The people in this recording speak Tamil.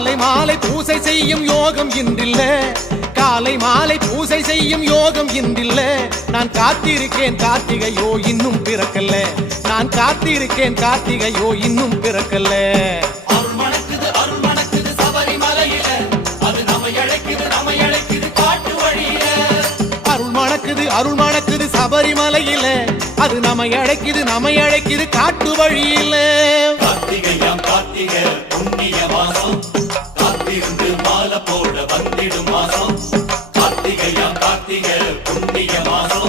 காலை மாலை பூசை செய்யும் யோகம் இன்றில்ல. காலை மாலை பூசை செய்யும் யோகம் இன்றில்ல. நான் காத்திருக்கேன் கார்த்திகையோ இன்னும் பிறக்கல்ல. நான் காத்திருக்கேன் கார்த்திகையோ இன்னும் பிறக்கல்ல. அருள் மணக்குது அருள் மணக்குது சபரிமலையில. அது நம்மை அழைக்குது நம்மை அழைக்குது காட்டு வழியில. வந்திடும் மாதம் கார்த்திகையா கார்த்திகை புண்ணிய மாதம்